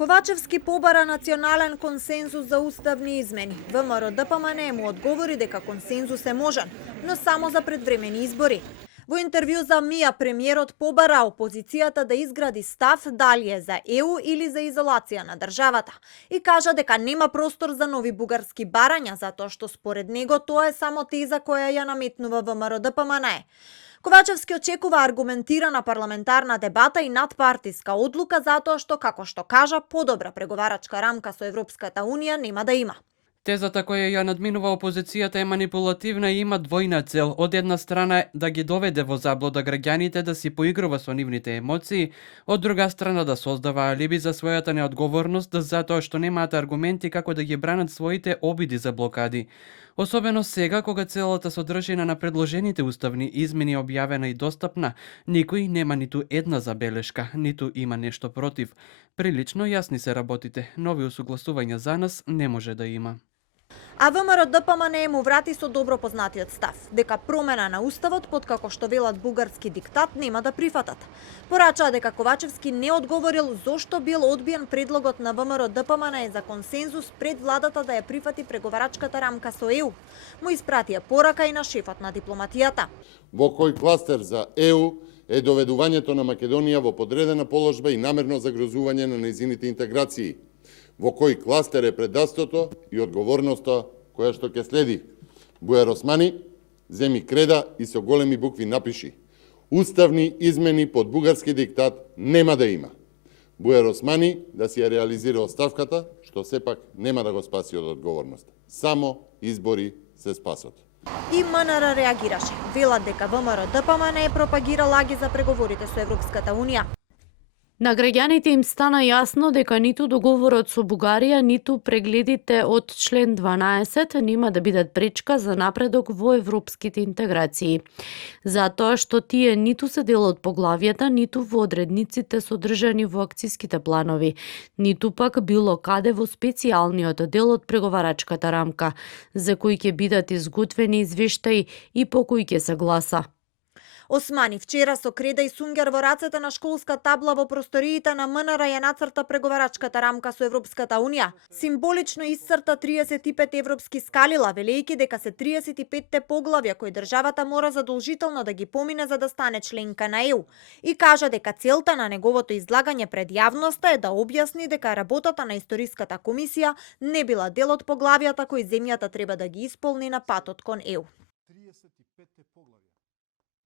Ковачевски побара национален консензус за уставни измени. ВМРО ДПМН му одговори дека консензус е можен, но само за предвремени избори. Во интервју за МИА премиерот побара опозицијата да изгради став дали е за ЕУ или за изолација на државата и кажа дека нема простор за нови бугарски барања затоа што според него тоа е само теза која ја наметнува ВМРО ДПМН. Ковачевски очекува аргументирана парламентарна дебата и надпартиска одлука затоа што, како што кажа, подобра преговарачка рамка со Европската Унија нема да има. Тезата која ја надминува опозицијата е манипулативна и има двојна цел. Од една страна да ги доведе во заблуда граѓаните да си поигрува со нивните емоции, од друга страна да создава алиби за својата неодговорност затоа што немаат аргументи како да ги бранат своите обиди за блокади. Особено сега, кога целата содржина на предложените уставни измени е објавена и достапна, никој нема ниту една забелешка, ниту има нешто против. Прилично јасни се работите, нови усугласувања за нас не може да има. А ВМРО ДПМН му врати со добро познатиот став, дека промена на уставот под како што велат бугарски диктат нема да прифатат. Порачаа дека Ковачевски не одговорил зошто бил одбиен предлогот на ВМРО ДПМН за консензус пред владата да ја прифати преговарачката рамка со ЕУ. Му испратија порака и на шефот на дипломатијата. Во кој кластер за ЕУ е доведувањето на Македонија во подредена положба и намерно загрозување на нејзините интеграции, во кој кластер е предавството и одговорноста која што ќе следи. Бујар Османи, земи креда и со големи букви напиши: уставни измени под бугарски диктат нема да има. Бујар Османи да си ја реализира оставката, што сепак нема да го спаси од одговорност. Само избори се спасот. И МНР реагираше. Велат дека ВМРО ДПМН пропагира лаги за преговорите со Европската Унија. На граѓаните им стана јасно дека ниту договорот со Бугарија, ниту прегледите од член 12 нема да бидат пречка за напредок во европските интеграции. Затоа што тие ниту се дел од поглавијата, ниту во одредниците содржани во акциските планови, ниту пак било каде во специјалниот дел од преговарачката рамка, за кој ќе бидат изготвени извештаи и по кој ќе се гласа. Османи вчера со креда и сунгер во рацете на школска табла во просториите на МНР ја нацрта преговарачката рамка со Европската Унија. Символично исцрта 35 европски скалила, велејќи дека се 35-те поглавја кои државата мора задолжително да ги помине за да стане членка на ЕУ. И кажа дека целта на неговото излагање пред јавноста е да објасни дека работата на Историската комисија не била дел од поглавјата кои земјата треба да ги исполни на патот кон ЕУ.